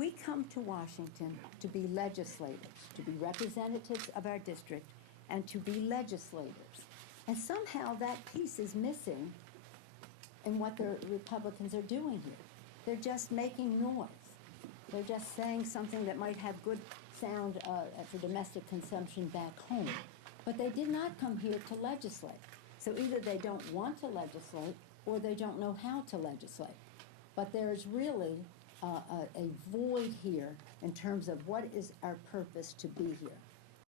We come to Washington to be legislators, to be representatives of our district, and to be legislators. And somehow that piece is missing in what the Republicans are doing here. They're just making noise. They're just saying something that might have good sound for domestic consumption back home. But they did not come here to legislate. So either they don't want to legislate or they don't know how to legislate. But there's really a void here in terms of what is our purpose to be here.